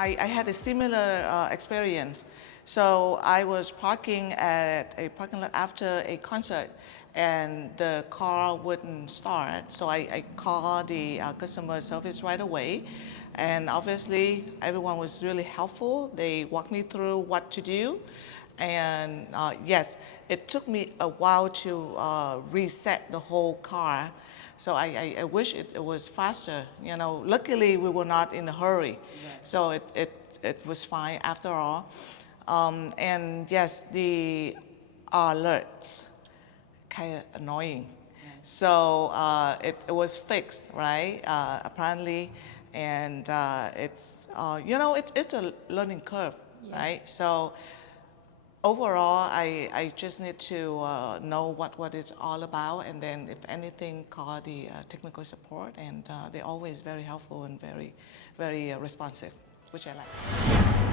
I had a similar experience. So I was parking at a parking lot after a concert, and the car wouldn't start. So I called the customer service right away. And obviously, everyone was really helpful. They walked me through what to do. And yes, it took me a while to reset the whole car. So I wish it was faster. You know, luckily we were not in a hurry. Right. So it was fine after all. And yes, the alerts, kind of annoying. Right. So it was fixed, right? Apparently, and it's you know, it's a learning curve, yes. Right? So overall, I just need to know what it's all about, and then if anything, call the technical support, and they're always very helpful and very responsive, which I like.